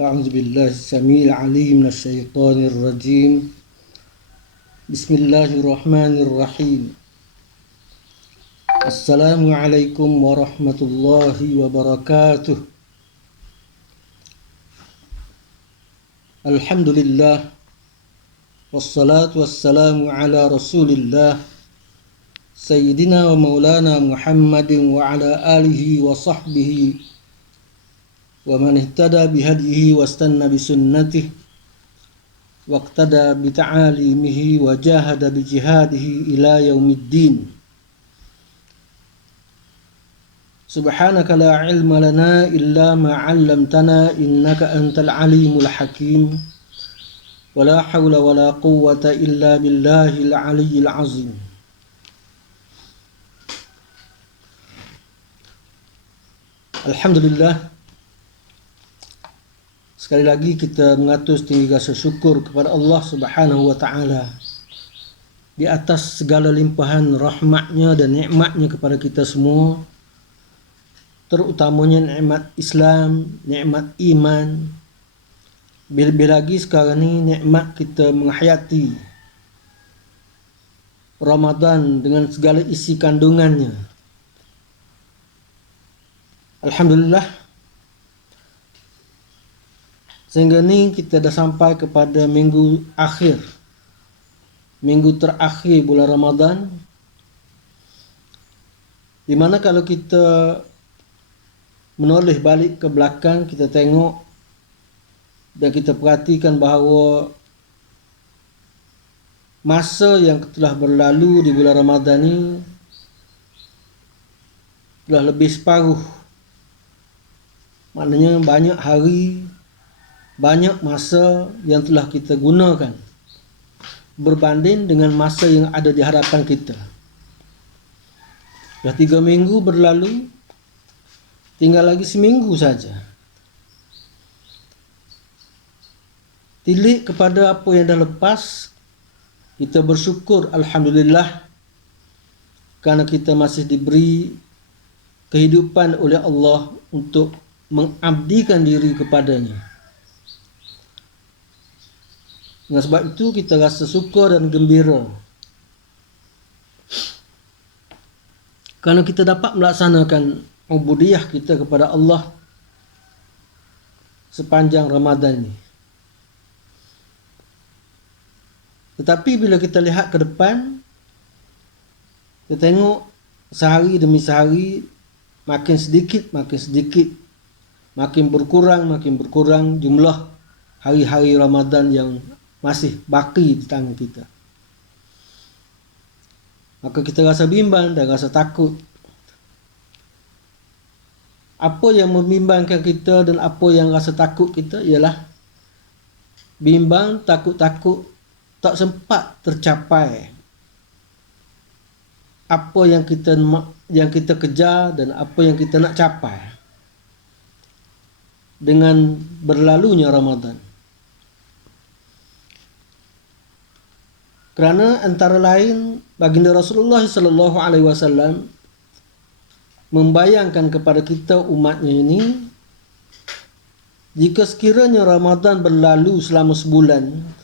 أعوذ بالله السميع العليم من الشيطان الرجيم. بسم الله الرحمن الرحيم. السلام عليكم ورحمة الله وبركاته. الحمد لله والصلاة والسلام على رسول الله سيدنا ومولانا محمد وعلى آله وصحبه ومن اهتدى بهديه واستنى بسنته واقتدى بتعاليمه وجاهد بجهاده إلى يوم الدين. سبحانك لا علم لنا إلا ما علمتنا إنك أنت العليم الحكيم ولا حول ولا قوة إلا بالله العلي العظيم. Alhamdulillah, sekali lagi kita mengatur setinggi rasa syukur kepada Allah Subhanahu wa taala di atas segala limpahan rahmatnya dan nikmatnya kepada kita semua, terutamanya nikmat Islam, nikmat iman. Lebih lagi sekarang ni nikmat kita menghayati Ramadan dengan segala isi kandungannya. Alhamdulillah, sehingga ni kita dah sampai kepada minggu akhir, minggu terakhir bulan Ramadan, di mana kalau kita menoleh balik ke belakang, kita tengok dan kita perhatikan bahawa masa yang telah berlalu di bulan Ramadan ni telah lebih separuh. Maknanya banyak hari, banyak masa yang telah kita gunakan berbanding dengan masa yang ada di hadapan kita. Dah 3 minggu berlalu, tinggal lagi seminggu saja. Tilik kepada apa yang dah lepas, kita bersyukur Alhamdulillah kerana kita masih diberi kehidupan oleh Allah untuk mengabdikan diri kepadanya. Dengan sebab itu kita rasa syukur dan gembira kerana kita dapat melaksanakan ubudiyah kita kepada Allah sepanjang Ramadan ini. Tetapi bila kita lihat ke depan, kita tengok sehari demi sehari makin sedikit, makin berkurang jumlah hari-hari Ramadan yang masih baki di tangan kita. Maka kita rasa bimbang dan rasa takut. Apa yang membimbangkan kita dan apa yang rasa takut kita ialah bimbang, takut tak sempat tercapai apa yang kita kejar dan apa yang kita nak capai dengan berlalunya Ramadan. Kerana antara lain baginda Rasulullah sallallahu alaihi wasallam membayangkan kepada kita umatnya ini, jika sekiranya Ramadan berlalu selama sebulan,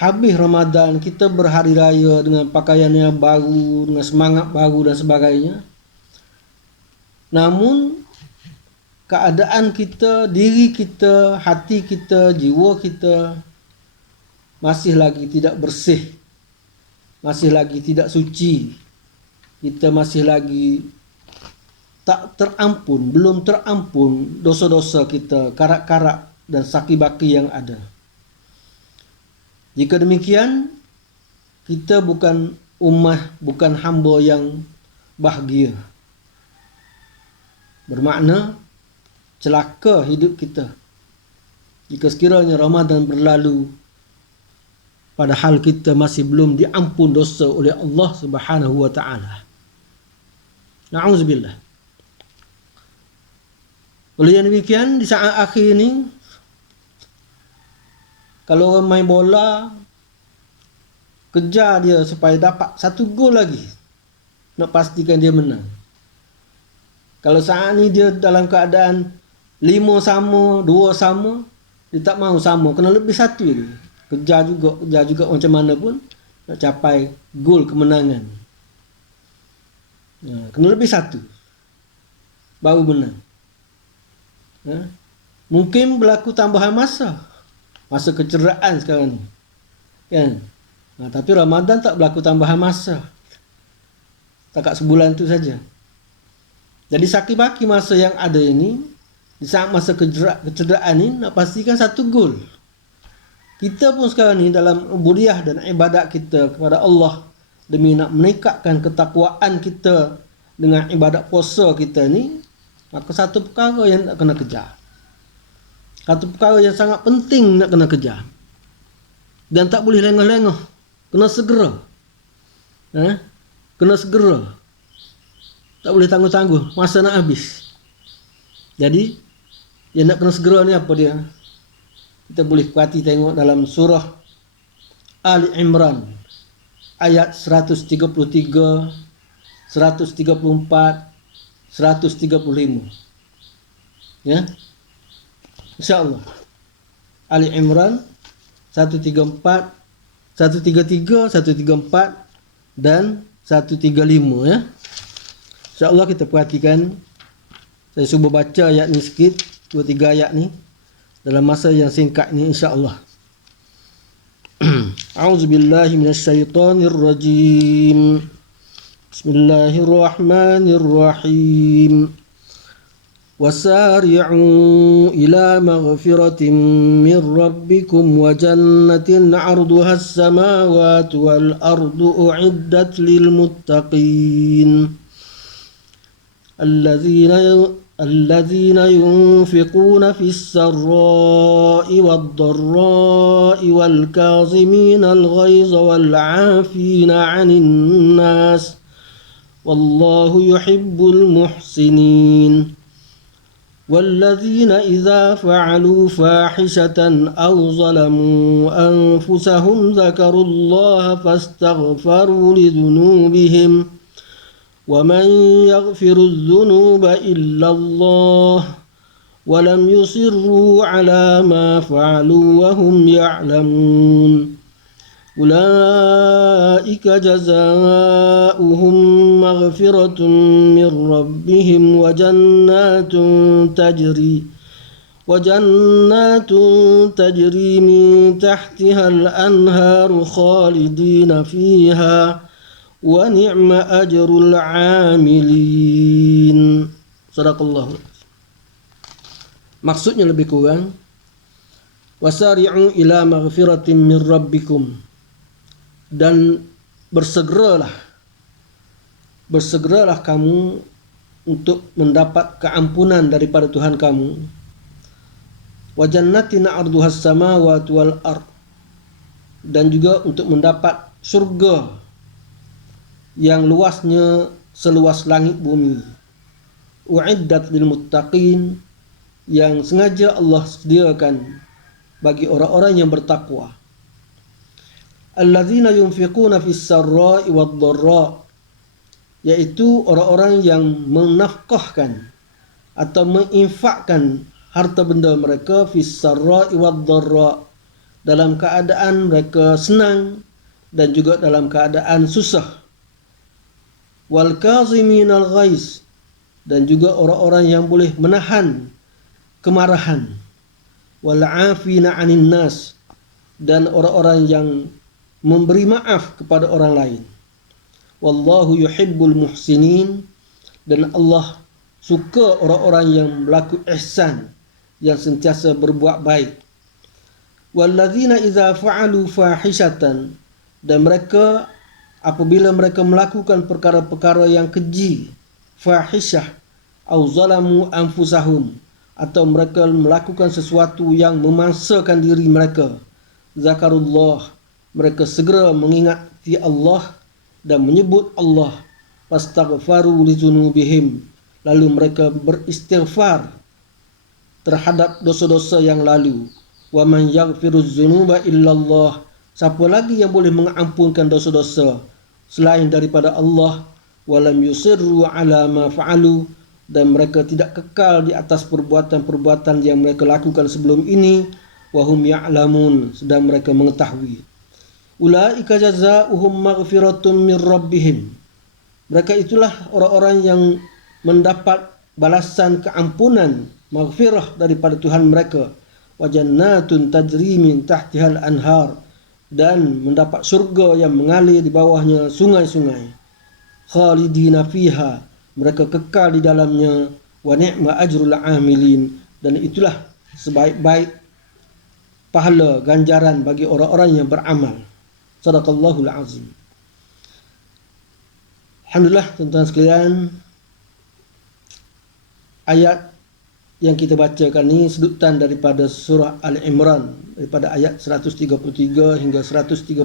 habis Ramadan kita berhari raya dengan pakaian yang baru, dengan semangat baru dan sebagainya, namun keadaan kita, diri kita, hati kita, jiwa kita masih lagi tidak bersih, masih lagi tidak suci. Kita masih lagi tak terampun, belum terampun dosa-dosa kita, karak-karak dan saki-baki yang ada. Jika demikian, kita bukan ummah, bukan hamba yang bahagia. Bermakna celaka hidup kita jika sekiranya Ramadan berlalu padahal kita masih belum diampun dosa oleh Allah Subhanahu wa taala. Na'udzubillah. Oleh yang demikian, di saat akhir ini, kalau orang main bola, kejar dia supaya dapat 1 gol lagi, nak pastikan dia menang. Kalau saat ni dia dalam keadaan 5 sama, 2 sama, dia tak mahu sama, kena lebih satu lagi. Kejar juga macam mana pun nak capai gol kemenangan. Kena lebih satu baru menang. Mungkin berlaku tambahan masa kecederaan sekarang ni, kan? Tapi Ramadan tak berlaku tambahan masa, takat sebulan tu saja. Jadi saki baki masa yang ada ini, di saat masa kecederaan ni, nak pastikan satu gol. Kita pun sekarang ni dalam ubudiah dan ibadat kita kepada Allah, demi nak meningkatkan ketakwaan kita dengan ibadat puasa kita ni, maka satu perkara yang nak kena kejar, satu perkara yang sangat penting nak kena kejar, dan tak boleh lengah-lengah, kena segera. Kena segera, tak boleh tangguh-tangguh, masa nak habis. Jadi yang nak kena segera ni apa dia? Kita boleh perhati tengok dalam surah Ali Imran ayat 133, 134, 135. Ya. Insya-Allah. Ali Imran 134, 133, 134 dan 135, ya. Insya-Allah kita perhatikan. Saya cuba baca ayat ni sikit, 2-3 ayat ni dalam masa yang singkat ni, insya-Allah. A'udzubillahi minasyaitonirrajim. Bismillahirrahmanirrahim. Wasari'u ila maghfiratin min rabbikum wa jannatin 'arduha as-samawati wal ardu u'iddat lil muttaqin. الذين ينفقون في السراء والضراء والكاظمين الغيظ والعافين عن الناس والله يحب المحسنين والذين إذا فعلوا فاحشة أو ظلموا أنفسهم ذكروا الله فاستغفروا لذنوبهم ومن يغفر الذنوب إلا الله ولم يصروا على ما فعلوا وهم يعلمون أولئك جزاؤهم مغفرة من ربهم وجنات تجري من تحتها الأنهار خالدين فيها وَنِعْمَ أَجْرُ الْعَامِلِينَ. Sadaqallahu. Maksudnya lebih kurang, wasari'u ila maghfiratin min rabbikum, dan bersegeralah kamu untuk mendapat keampunan daripada Tuhan kamu. Wa jannatin 'arduhas samawati wal ard, dan juga untuk mendapat surga yang luasnya seluas langit bumi. U'iddat lil muttaqin, yang sengaja Allah sediakan bagi orang-orang yang bertakwa. Alladzina yunfiquna fis sarra'i wad dharra, yaitu orang-orang yang menafkahkan atau menginfakkan harta benda mereka fis sarra'i wad dharra, dalam keadaan mereka senang dan juga dalam keadaan susah. Wal kaziminal ghaiz, dan juga orang-orang yang boleh menahan kemarahan. Wal afina 'anin nas, dan orang-orang yang memberi maaf kepada orang lain. Wallahu yuhibbul muhsinin, dan Allah suka orang-orang yang berlaku ihsan, yang sentiasa berbuat baik. Walladzina idza fa'alu fahishatan, dan mereka apabila mereka melakukan perkara-perkara yang keji, fahishah, au zalamu anfusahum, atau mereka melakukan sesuatu yang memangsakan diri mereka, zakarullah, mereka segera mengingati Allah dan menyebut Allah, fastaghfaru lizunubihim, lalu mereka beristighfar terhadap dosa-dosa yang lalu. Wa man yaghfiruz dzunuba illallah, siapa lagi yang boleh mengampunkan dosa-dosa selain daripada Allah. Walam yusirru ala ma fa'alu, dan mereka tidak kekal di atas perbuatan-perbuatan yang mereka lakukan sebelum ini, wahum ya'lamun, sedang mereka mengetahui. Ulaika jazaohum maghfiratun min rabbihim. Mereka itulah orang-orang yang mendapat balasan keampunan, maghfirah daripada Tuhan mereka. Wa jannatun tajri min tahtihal anhar, dan mendapat surga yang mengalir di bawahnya sungai-sungai. Khalidina fiha, mereka kekal di dalamnya. Wa ni'ma ajrul amilin, dan itulah sebaik-baik pahala ganjaran bagi orang-orang yang beramal. Sadaqallahul azim. Alhamdulillah, tuan-tuan sekalian, ayat yang kita bacakan ini sedutan daripada surah Al-Imran, daripada ayat 133 hingga 136,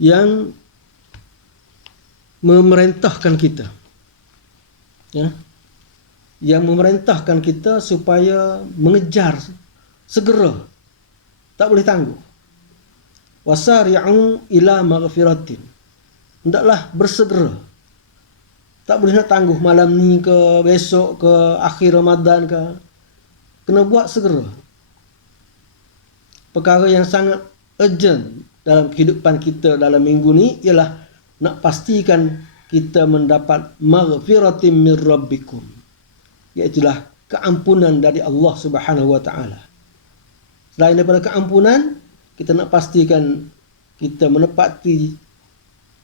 yang memerintahkan kita, ya, yang memerintahkan kita supaya mengejar segera, tak boleh tangguh. Wasari'u ila maghfiratin, hendaklah bersegera, tak boleh nak tangguh malam ni ke besok ke akhir Ramadan ke, kena buat segera. Perkara yang sangat urgent dalam kehidupan kita dalam minggu ni ialah nak pastikan kita mendapat maghfiratin min rabbikum, iaitulah keampunan dari Allah Subhanahu wa taala. Selain daripada keampunan, kita nak pastikan kita menepati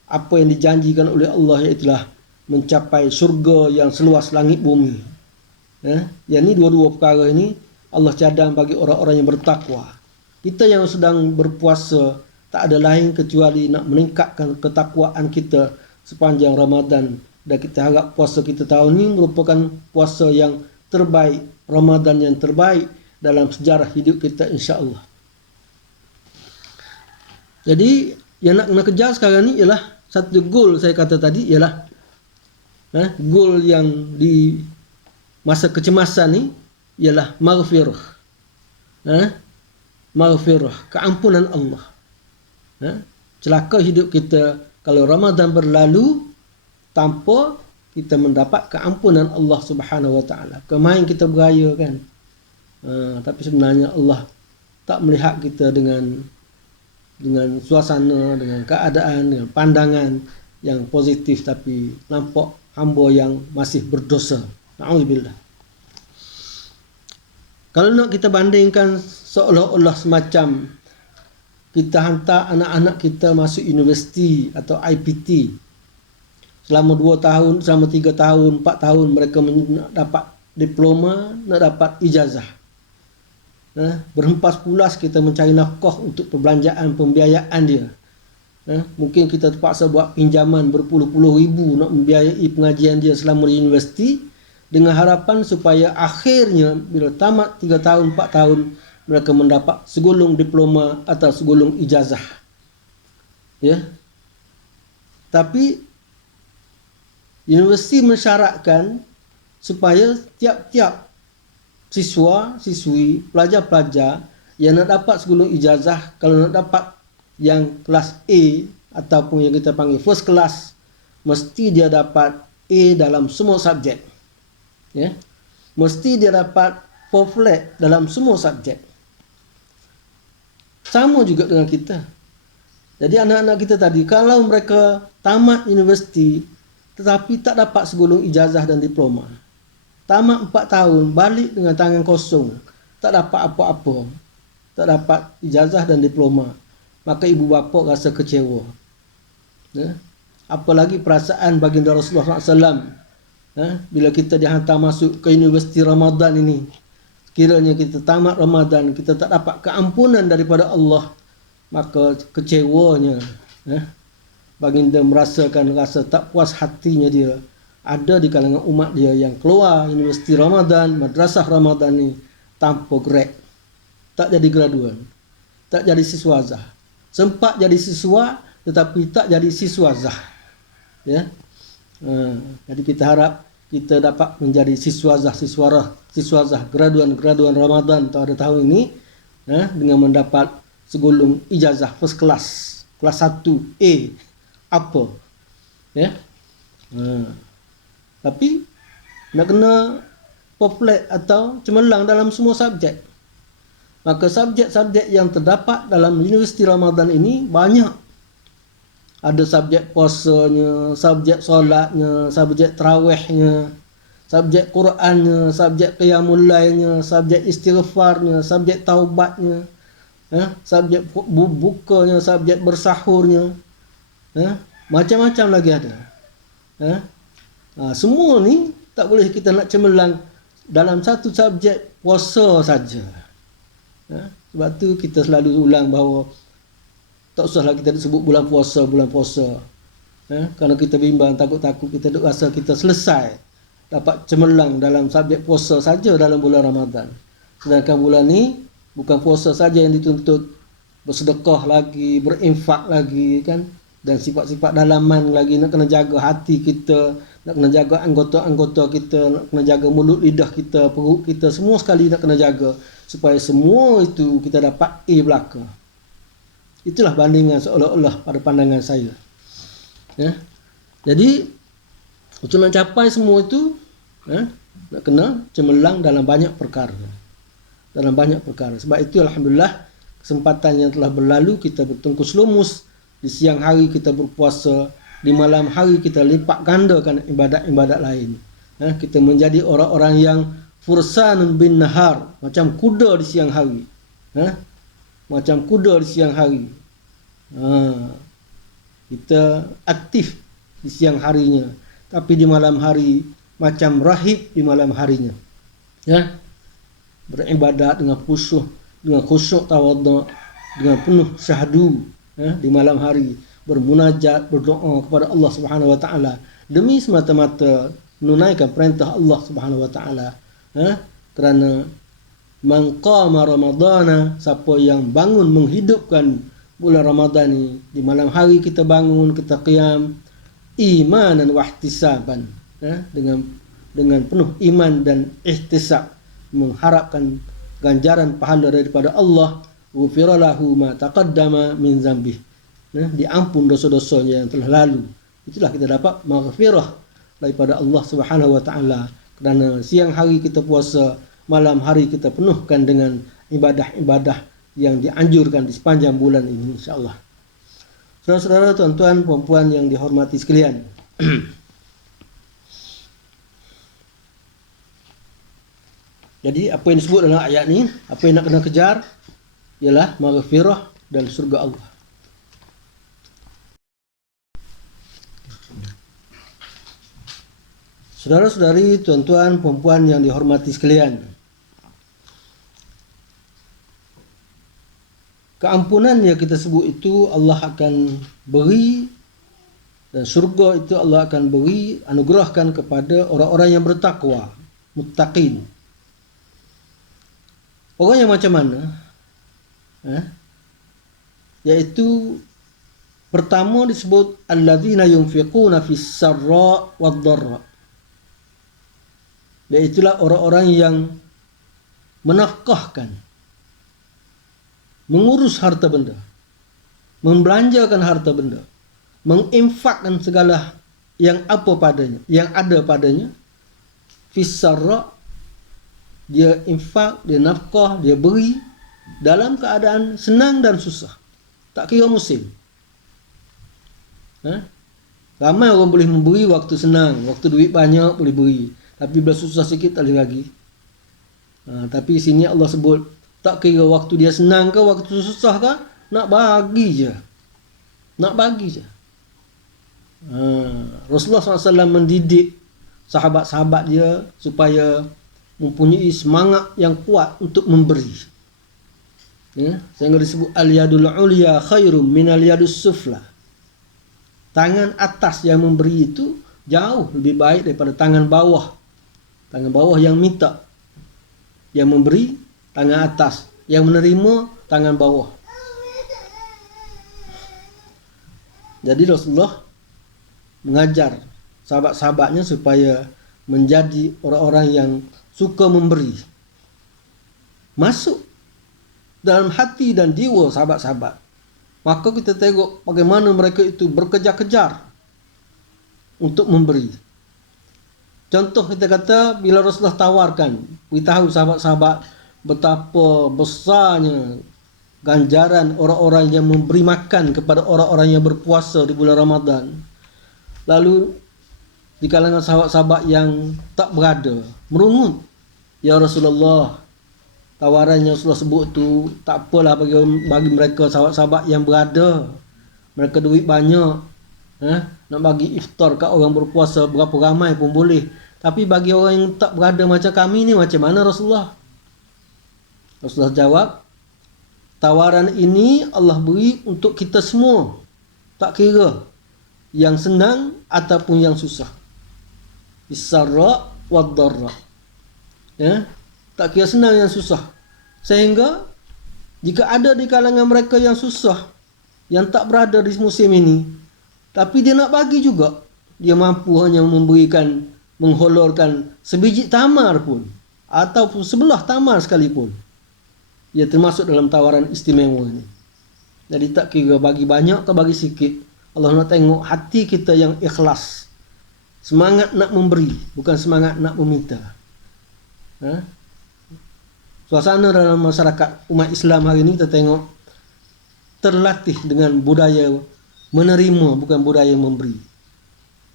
apa yang dijanjikan oleh Allah, iaitulah mencapai syurga yang seluas langit bumi. Yang ni dua-dua perkara ini Allah cadang bagi orang-orang yang bertakwa. Kita yang sedang berpuasa tak ada lain kecuali nak meningkatkan ketakwaan kita sepanjang Ramadan, dan kita harap puasa kita tahun ini merupakan puasa yang terbaik, Ramadan yang terbaik dalam sejarah hidup kita, insya-Allah. Jadi yang nak kena kejar sekarang ni ialah satu goal, saya kata tadi ialah goal yang di masa kecemasan ni ialah maghfirah. Maghfirah, keampunan Allah. Celaka hidup kita kalau Ramadan berlalu tanpa kita mendapat keampunan Allah Subhanahu wa taala. Kemain kita beraya kan. Tapi sebenarnya Allah tak melihat kita dengan suasana, dengan keadaan, dengan pandangan yang positif, tapi nampak hamba yang masih berdosa. Na'udzubillah. Kalau nak kita bandingkan seolah-olah semacam kita hantar anak-anak kita masuk universiti atau IPT, selama 2 tahun, selama 3 tahun, 4 tahun mereka nak dapat diploma, nak dapat ijazah. Berhempas pulas kita mencari nafkah untuk perbelanjaan, pembiayaan dia. Mungkin kita terpaksa buat pinjaman berpuluh-puluh ribu nak membiayai pengajian dia selama di universiti, dengan harapan supaya akhirnya bila tamat 3 tahun, 4 tahun mereka mendapat segulung diploma atau segulung ijazah. Ya. Tapi universiti mensyaratkan supaya tiap-tiap siswa-siswi, pelajar-pelajar yang nak dapat segulung ijazah, kalau nak dapat yang kelas A ataupun yang kita panggil first class, mesti dia dapat A dalam semua subjek. Ya. Mesti dia dapat 4 flat dalam semua subjek. Sama juga dengan kita. Jadi anak-anak kita tadi, kalau mereka tamat universiti tetapi tak dapat segulung ijazah dan diploma, tamat 4 tahun, balik dengan tangan kosong, tak dapat apa-apa, tak dapat ijazah dan diploma, maka ibu bapa rasa kecewa. Apalagi perasaan baginda Rasulullah SAW bila kita dihantar masuk ke universiti Ramadan ini. Kiranya kita tamat Ramadan, kita tak dapat keampunan daripada Allah, maka kecewanya baginda merasakan rasa tak puas hatinya dia ada di kalangan umat dia yang keluar universiti Ramadan, madrasah Ramadan ni tanpa grade, tak jadi graduan, tak jadi siswazah, sempat jadi siswa tetapi tak jadi siswazah. Ya. Jadi kita harap kita dapat menjadi siswazah, siswazah, graduan Ramadan pada tahun ini dengan mendapat segulung ijazah first class, kelas 1 A apa. Ya. Tapi nak kena popular atau cemerlang dalam semua subjek. Maka subjek-subjek yang terdapat dalam Universiti Ramadan ini banyak. Ada subjek puasanya, subjek solatnya, subjek tarawihnya, subjek Qurannya, subjek qiyamul lailnya, subjek istighfarnya, subjek taubatnya, subjek bukanya, subjek bersahurnya, macam-macam lagi ada. Semua ni tak boleh kita nak cemerlang dalam satu subjek puasa saja. Sebab tu kita selalu ulang bahawa tak usahlah kita sebut bulan puasa. Kerana kita bimbang, takut-takut kita rasa kita selesai dapat cemerlang dalam subjek puasa saja dalam bulan Ramadan. Sedangkan bulan ni bukan puasa saja yang dituntut, bersedekah lagi, berinfak lagi kan, dan sifat-sifat dalaman lagi. Nak kena jaga hati kita, nak kena jaga anggota-anggota kita, nak kena jaga mulut lidah kita, perut kita, semua sekali nak kena jaga supaya semua itu kita dapat A belaka. Itulah bandingan seolah-olah pada pandangan saya. Jadi untuk nak capai semua itu, nak kena cemerlang dalam banyak perkara. Sebab itu alhamdulillah kesempatan yang telah berlalu kita bertungkus lumus. Di siang hari kita berpuasa, di malam hari kita lipat gandakan ibadat-ibadat lain. Kita menjadi orang-orang yang fursanun bin nahar, macam kuda di siang hari. Kita aktif di siang harinya, tapi di malam hari macam rahib di malam harinya. Beribadat dengan khusyuk tawadhu, dengan penuh syahdu di malam hari, bermunajat, berdoa kepada Allah Subhanahu wa taala demi semata-mata menunaikan perintah Allah Subhanahu wa taala. Kerana man qama ramadana, siapa yang bangun menghidupkan bulan Ramadan ni, di malam hari kita bangun, kita qiyam imanan wa ihtisaban, dengan penuh iman dan ihtisab, mengharapkan ganjaran pahala daripada Allah. Ghufira lahu ma taqaddama min dzambih, diampun dosa-dosanya yang telah lalu. Itulah kita dapat maghfirah daripada Allah Subhanahu wa taala. Kerana siang hari kita puasa, malam hari kita penuhkan dengan ibadah-ibadah yang dianjurkan di sepanjang bulan ini, insya-Allah. Saudara-saudara, tuan-tuan, puan-puan yang dihormati sekalian. Jadi apa yang disebut dalam ayat ni, apa yang nak kena kejar ialah maghfirah dan surga Allah. Saudara-saudari, tuan-tuan, puan-puan yang dihormati sekalian, keampunan yang kita sebut itu Allah akan beri, dan surga itu Allah akan beri, anugerahkan kepada orang-orang yang bertakwa, muttaqin. Orang yang macam mana? Iaitu pertama disebut alladzina yunfiquna fis sarra wad dharra. Iaitulah orang-orang yang menafkahkan, mengurus harta benda, membelanjakan harta benda, menginfakkan segala yang apa padanya, yang ada padanya. Fis sarra, dia infak, dia nafkah, dia beri dalam keadaan senang dan susah, tak kira musim. Ramai orang boleh memberi waktu senang, waktu duit banyak boleh beri, tapi bila susah sikit tak boleh bagi. Tapi sini Allah sebut tak kira waktu dia senang ke, waktu susah ke, nak bagi je. Rasulullah SAW mendidik sahabat-sahabat dia supaya mempunyai semangat yang kuat untuk memberi. Sehingga disebut al-yadul ulya khairum minal yadus sufla. Tangan atas yang memberi itu jauh lebih baik daripada tangan bawah. Tangan bawah yang minta, yang memberi tangan atas, yang menerima tangan bawah. Jadi Rasulullah mengajar sahabat-sahabatnya supaya menjadi orang-orang yang suka memberi. Masuk dalam hati dan jiwa sahabat-sahabat. Maka kita tengok bagaimana mereka itu berkejar-kejar untuk memberi. Contoh kita kata bila Rasulullah tawarkan, beritahu sahabat-sahabat betapa besarnya ganjaran orang-orang yang memberi makan kepada orang-orang yang berpuasa di bulan Ramadan. Lalu di kalangan sahabat-sahabat yang tak berada merungut, ya Rasulullah, tawaran yang Rasulullah sebut tu tak apalah bagi mereka sahabat-sahabat yang berada. Mereka duit banyak, nak bagi iftar kat orang berpuasa berapa ramai pun boleh. Tapi bagi orang yang tak berada macam kami ni, macam mana Rasulullah? Rasulullah jawab, tawaran ini Allah beri untuk kita semua, tak kira yang senang ataupun yang susah. Bisarra wad darra. Tak kira senang yang susah. Sehingga jika ada di kalangan mereka yang susah, yang tak berada di musim ini, tapi dia nak bagi juga, dia mampu hanya mengholorkan sebiji tamar pun, ataupun sebelah tamar sekalipun, ia termasuk dalam tawaran istimewa ini. Jadi tak kira bagi banyak atau bagi sikit, Allah nak tengok hati kita yang ikhlas, semangat nak memberi, bukan semangat nak meminta. Suasana dalam masyarakat umat Islam hari ini kita tengok terlatih dengan budaya menerima, bukan budaya memberi.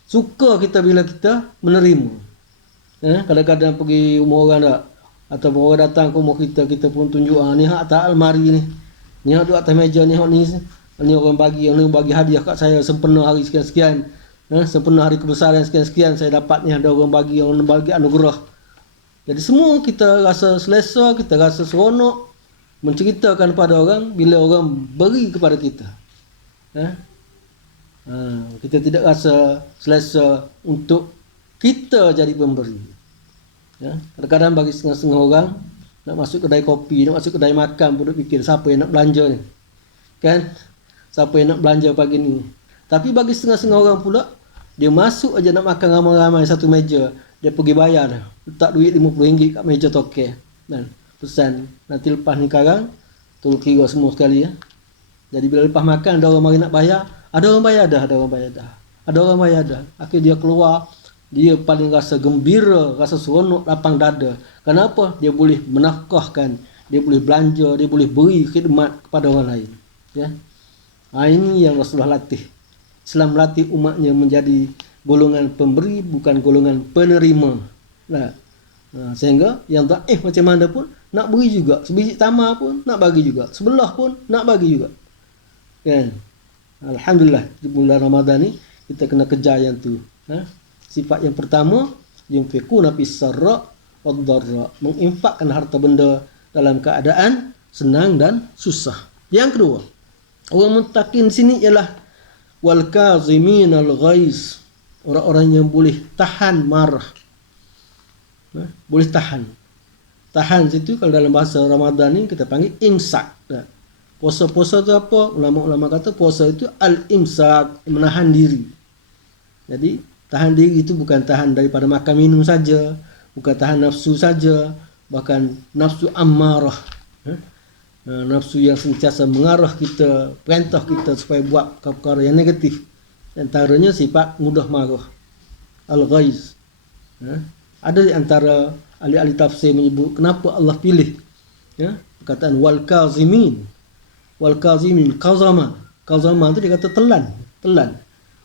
Suka kita bila kita menerima. Kadang-kadang pergi rumah orang tak, atau orang datang ke rumah kita, kita pun tunjuk, ni hak atas almari ni, ni hak duduk atas meja ni, hak ni orang bagi hadiah kat saya sempena hari sekian-sekian, sempena hari kebesaran sekian-sekian, saya dapat ni, ada orang bagi anugerah. Jadi semua kita rasa selesa, kita rasa seronok menceritakan pada orang bila orang beri kepada kita. Kita tidak rasa selesa untuk kita jadi pemberi. Kadang-kadang bagi setengah-setengah orang nak masuk kedai kopi, nak masuk kedai makan pun duk fikir siapa yang nak belanja ni, kan? Siapa yang nak belanja pagi ni. Tapi bagi setengah-setengah orang pula, dia masuk aja nak makan ramai-ramai satu meja, dia pergi bayar dah, letak duit RM50 kat meja tokek, dan pesan nanti lepas ni karang tolong kira semua sekali. Jadi bila lepas makan ada orang mari nak bayar, ada orang bayar dah. Akhirnya dia keluar, dia paling rasa gembira, rasa seronok, lapang dada. Kenapa? Dia boleh menafkahkan, dia boleh belanja, dia boleh beri khidmat kepada orang lain. Ini yang Rasulullah latih. Islam melatih umatnya menjadi golongan pemberi, bukan golongan penerima. Sehingga yang dhaif macam mana pun nak beri juga, sebiji tamar pun nak bagi juga, sebelah pun nak bagi juga. Alhamdulillah di bulan Ramadan ni kita kena kejar yang tu. Sifat yang pertama, yunfiquna fis-sarra wad-dharra, menginfakkan harta benda dalam keadaan senang dan susah. Yang kedua, orang muttaqin sini ialah wal kaziminal ghaiz, orang-orang yang boleh tahan marah. Boleh tahan. Tahan situ kalau dalam bahasa Ramadan ni kita panggil imsak. Puasa-puasa tu apa? Ulama-ulama kata puasa itu al-imsak, menahan diri. Jadi tahan diri itu bukan tahan daripada makan minum saja, bukan tahan nafsu saja, bahkan nafsu ammarah. Nafsu yang sentiasa mengarah kita, perintah kita supaya buat perkara yang negatif. Antaranya sifat mudah marah, al-ghaiz. Ada di antara ahli-ahli tafsir menyebut kenapa Allah pilih perkataan wal kazimin. Wal kazimin, kazama tu dia kata telan.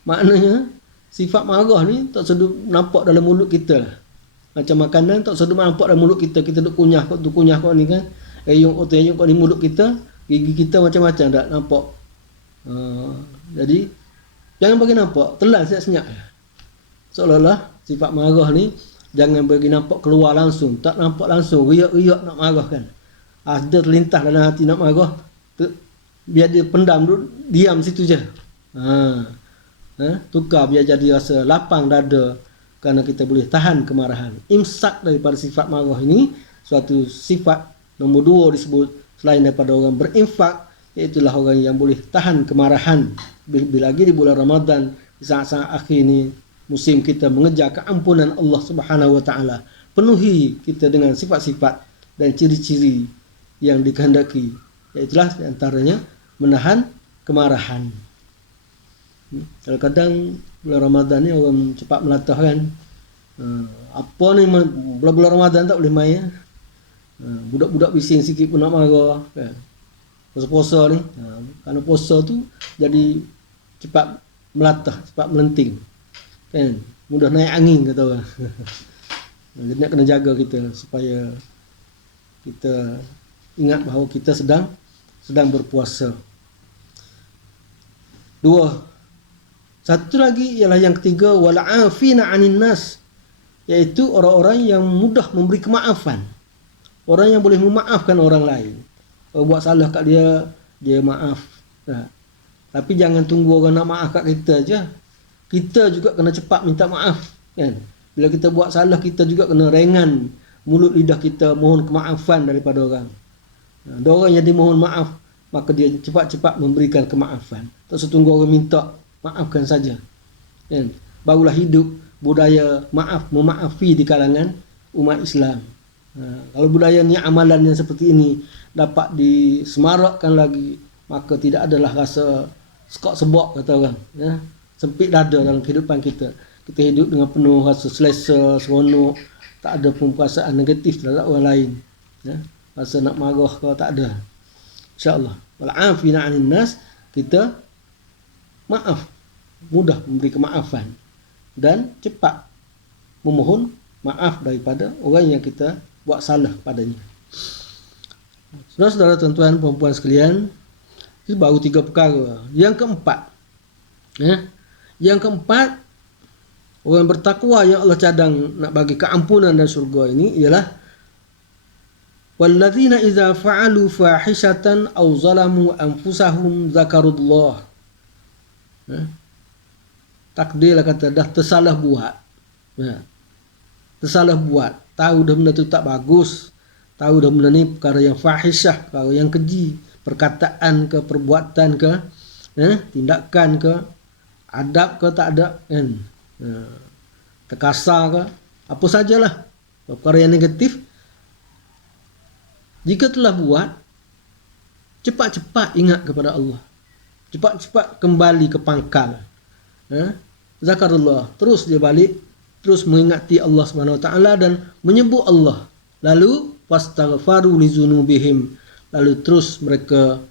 Maknanya sifat marah ni tak sedut nampak dalam mulut kita lah. Macam makanan tak sedut nampak dalam mulut kita duk kunyah kau ni kan. Eyung kau ni mulut kita, gigi kita macam-macam tak nampak. Jadi jangan bagi nampak, telan senyap-senyap. Seolah-olah sifat marah ni jangan bagi nampak keluar langsung, tak nampak langsung, riak-riak nak marah kan. Ada terlintas dalam hati nak marah, biar dia pendam dulu, diam situ je. Tukar biar jadi rasa lapang dada kerana kita boleh tahan kemarahan. Imsak daripada sifat marah ini suatu sifat nombor 2 disebut selain daripada orang berinfak, iaitulah orang yang boleh tahan kemarahan. Bila lagi di bulan Ramadan, di saat-saat akhir ini, musim kita mengejar keampunan Allah Subhanahu wa taala. Penuhi kita dengan sifat-sifat dan ciri-ciri yang dikehendaki. Iaitulah antaranya menahan kemarahan. Kadang-kadang bulan Ramadan ni orang cepat melatah kan. Apa ni bulan-bulan Ramadan tak boleh main. Budak-budak bising sikit pun nak marah kan. Puasa-puasa ni, kerana puasa tu jadi cepat melatah, cepat melenting kan, mudah naik angin kata orang. Jadi nak kena jaga kita supaya kita ingat bahawa kita sedang berpuasa. Dua. Satu lagi ialah yang ketiga, wal afina 'anin nas, iaitu orang-orang yang mudah memberi kemaafan. Orang yang boleh memaafkan orang lain. Orang buat salah kat dia, dia maaf. Tapi jangan tunggu orang nak maaf kat kita je. Kita juga kena cepat minta maaf kan. Bila kita buat salah, kita juga kena rengan mulut lidah kita mohon kemaafan daripada orang. Ada orang yang dimohon maaf, maka dia cepat-cepat memberikan kemaafan. Tak setunggu orang minta, maafkan saja kan. Barulah hidup budaya maaf memaafi di kalangan umat Islam. Kalau budaya ni, amalan yang seperti ini dapat disemarakkan lagi, maka tidak adalah rasa sekok sebok kata orang ya. Sempit dada dalam kehidupan kita. Kita hidup dengan penuh rasa selesa, seronok, tak ada pun perasaan negatif terhadap orang lain ya. Rasa nak marah ke tak ada. InsyaAllah wal afina 'anin nas, kita maaf, mudah memberi kemaafan dan cepat memohon maaf daripada orang yang kita buat salah padanya. Saudara-saudara, tuan-tuan, puan-puan sekalian, ini baru 3 perkara. Yang keempat, orang bertakwa yang Allah cadang nak bagi keampunan dan syurga ini ialah walladzina idza fa'alu fahishatan aw zalamu anfusahum zakarullah. Takdirlah kata dah tersalah buat. Tersalah buat, tahu dah benda tu tak bagus, tahu dah benda ni perkara yang fahisyah, perkara yang keji, perkataan ke, perbuatan ke, tindakan ke, adab ke tak ada kan, terkasar ke, apa sajalah perkara yang negatif. Jika telah buat, cepat-cepat ingat kepada Allah, cepat-cepat kembali ke pangkal, zakarullah, terus dia balik, terus mengingati Allah SWT dan menyebut Allah. Lalu wastaghfaru lizunubihim, lalu terus mereka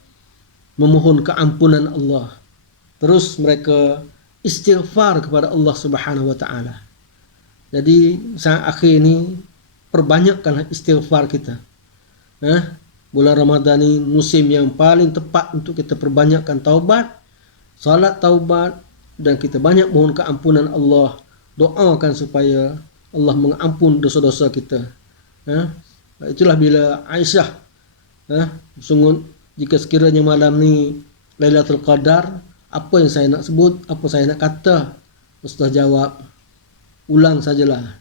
memohon keampunan Allah. Terus mereka istighfar kepada Allah Subhanahu wa taala. Jadi saat akhir ni perbanyakkanlah istighfar kita. Bulan Ramadan ni musim yang paling tepat untuk kita perbanyakkan taubat, salat taubat, dan kita banyak mohon keampunan Allah. Doakan supaya Allah mengampun dosa-dosa kita. Itulah bila Aisyah sungguh, jika sekiranya malam ni Lailatul Qadar, apa yang saya nak sebut, apa saya nak kata? Ustaz jawab, ulang sajalah,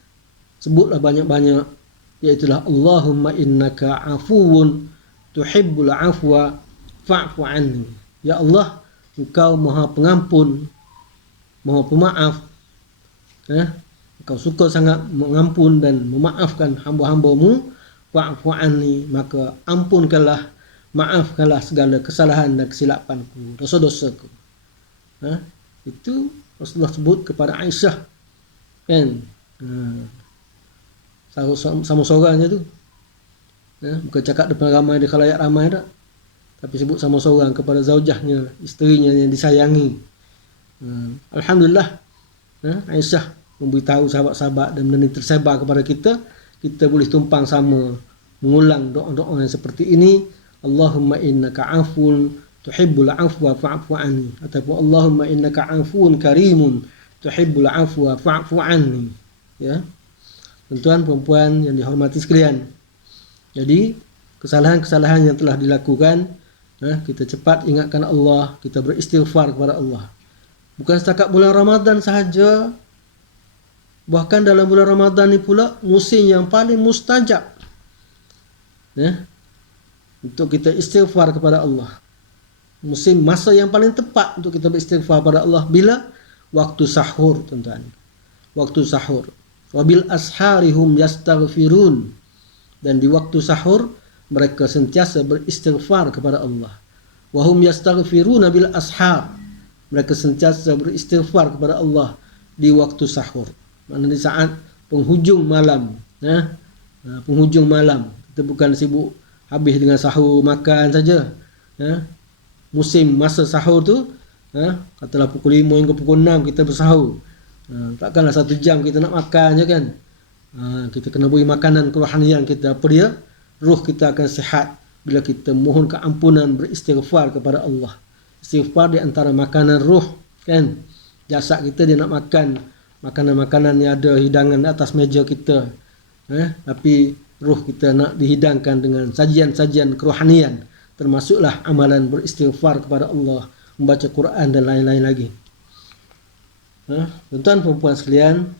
sebutlah banyak-banyak, iaitulah Allahumma innaka afuwun tuhibbul afwa fa'fu anni. Ya Allah, Engkau Maha Pengampun, Maha Pemaaf. Engkau suka sangat mengampun dan memaafkan hamba-hambamu. Fa'fu anni, maka ampunkanlah, maafkanlah segala kesalahan dan kesilapanku, dosa-dosaku. Itu Rasulullah sebut kepada Aisyah kan. Sama seorang je tu, bukan cakap depan ramai, di khalayak ramai tak, tapi sebut sama seorang kepada zaujahnya, isterinya yang disayangi. Alhamdulillah, Aisyah memberitahu sahabat-sahabat dan benda ini tersebar kepada kita. Kita boleh tumpang sama mengulang doa-doa yang seperti ini. Allahumma innaka afun tuhibbul afwa fa'fu anni, ataupun Allahumma innaka afun karimun tuhibbul afwa fa'fu anni. Ya, tuan-tuan perempuan yang dihormati sekalian, jadi kesalahan-kesalahan yang telah dilakukan, kita cepat ingatkan Allah, kita beristighfar kepada Allah. Bukan setakat bulan Ramadan sahaja, bahkan dalam bulan Ramadan ni pula musim yang paling mustajab untuk kita istighfar kepada Allah. Musim, masa yang paling tepat untuk kita beristighfar kepada Allah bila? Waktu sahur, tuan-tuan. Waktu sahur. Wabil asharihum yastaghfirun, dan di waktu sahur mereka sentiasa beristighfar kepada Allah. Wahum yastaghfiruna bil ashar, mereka sentiasa beristighfar kepada Allah di waktu sahur. Maknanya di saat penghujung malam. Penghujung malam. Kita bukan sibuk habis dengan sahur makan saja. Musim masa sahur tu, katalah pukul 5 hingga pukul 6 kita bersahur. Takkanlah 1 jam kita nak makan je kan. Kita kena beri makanan kerohanian kita. Apa dia? Ruh kita akan sihat bila kita mohon keampunan, beristighfar kepada Allah. Istighfar di antara makanan ruh kan. Jasad kita dia nak makan makanan-makanan yang ada hidangan atas meja kita. Tapi ruh kita nak dihidangkan dengan sajian-sajian kerohanian. Termasuklah amalan beristighfar kepada Allah, membaca Quran dan lain-lain lagi. Tuan-tuan perempuan sekalian,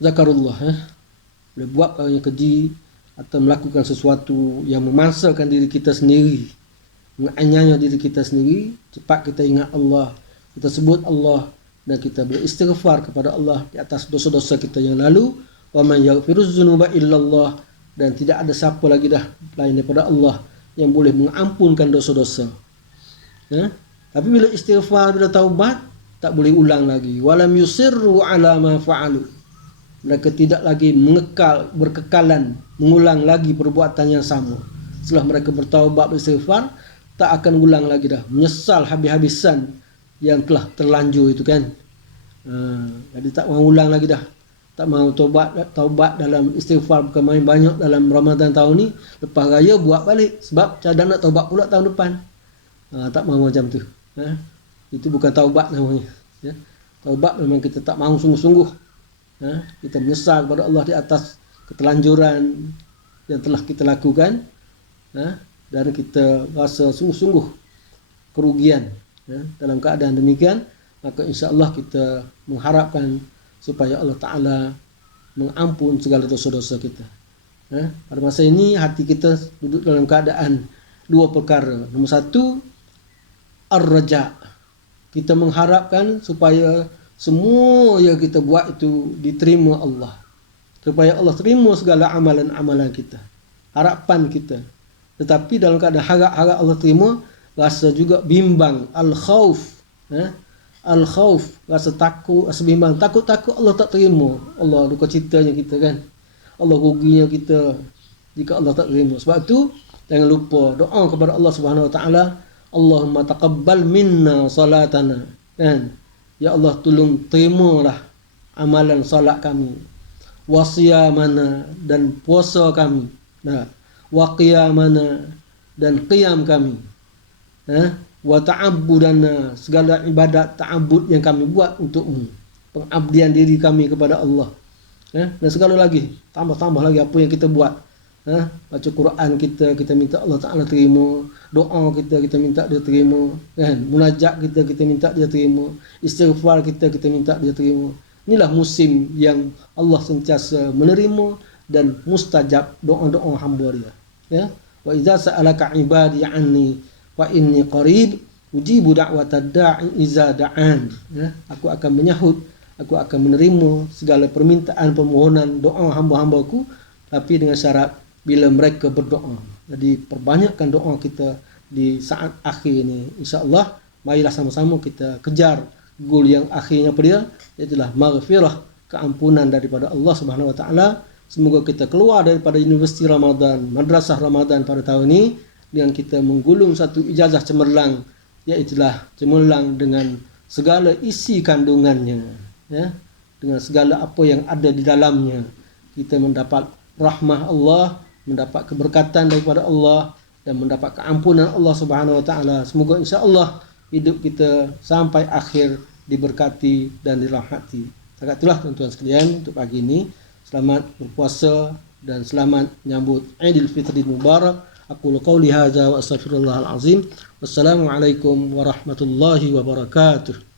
zakarullah, boleh buat perkara yang keji atau melakukan sesuatu yang memasakkan diri kita sendiri, menganiaya diri kita sendiri, cepat kita ingat Allah, kita sebut Allah dan kita beristighfar kepada Allah di atas dosa-dosa kita yang lalu. Wa man yaghfiruz dzunuba illallah, dan tidak ada siapa lagi dah lain daripada Allah yang boleh mengampunkan dosa-dosa. Tapi bila istighfar, bila taubat, tak boleh ulang lagi. Walam yusirru ala ma fa'alu, mereka tidak lagi berkekalan mengulang lagi perbuatan yang sama. Setelah mereka bertaubat, beristighfar, tak akan ulang lagi dah, menyesal habis-habisan yang telah terlanjur itu kan. Jadi tak mau ulang lagi dah. Tak mau taubat dalam istighfar bukan main banyak dalam Ramadan tahun ni, lepas raya buat balik sebab cadang nak taubat pula tahun depan. Tak mau macam tu. Itu bukan taubat namanya. Taubat memang kita tak mau sungguh-sungguh. Kita menyesal kepada Allah di atas ketelanjuran yang telah kita lakukan, dan kita rasa sungguh-sungguh kerugian. Dalam keadaan demikian, maka insya-Allah kita mengharapkan supaya Allah Ta'ala mengampun segala dosa-dosa kita. Pada masa ini hati kita duduk dalam keadaan 2 perkara. Nombor 1, ar-raja. Kita mengharapkan supaya semua yang kita buat itu diterima Allah. Supaya Allah terima segala amalan-amalan kita. Harapan kita. Tetapi dalam keadaan harap-harap Allah terima, rasa juga bimbang. Al-khawf. Al-khawf, rasa takut, rasa bimbang. Takut-takut Allah tak terima. Allah duka citanya kita kan. Allah ruginya kita jika Allah tak terima. Sebab tu jangan lupa doa kepada Allah Subhanahu Wa Taala. Allahumma taqabbal minna salatana. Kan? Ya Allah, tolong terimalah amalan salat kami. Wa siyamana, dan puasa kami. Wa qiyamana, dan qiyam kami. Wa ta'abbudana, segala ibadat ta'abbud yang kami buat untukmu, pengabdian diri kami kepada Allah, dan segala lagi, tambah lagi apa yang kita buat. Baca Quran kita minta Allah Ta'ala terima, doa kita minta dia terima, kan? Munajat kita minta dia terima, istighfar kita minta dia terima. Inilah musim yang Allah sentiasa menerima dan mustajab doa-doa hamba dia. Wa idza sa'alaka ibadi anni wa inni qarib ujibu da'watad da'i iza da'an. Aku akan menyahut, aku akan menerima segala permintaan permohonan doa hamba-hambaku, tapi dengan syarat bila mereka berdoa. Jadi perbanyakkan doa kita di saat akhir ini. InsyaAllah marilah sama-sama kita kejar goal yang akhirnya apa dia, iaitulah maghfirah, keampunan daripada Allah Subhanahu Wa Taala. Semoga kita keluar daripada Universiti Ramadan, Madrasah Ramadan pada tahun ini dengan kita menggulung satu ijazah cemerlang, iaitulah cemerlang dengan segala isi kandungannya, dengan segala apa yang ada di dalamnya. Kita mendapat rahmah Allah, mendapat keberkatan daripada Allah, dan mendapat keampunan Allah Subhanahu Wa Taala. Semoga insya-Allah hidup kita sampai akhir diberkati dan dirahmati. Setakat itulah tuan-tuan sekalian untuk pagi ini. Selamat berpuasa dan selamat menyambut Aidilfitri Mubarak. Aqulu qauli hadza wa astaghfirullahal azim. Wassalamualaikum warahmatullahi wabarakatuh.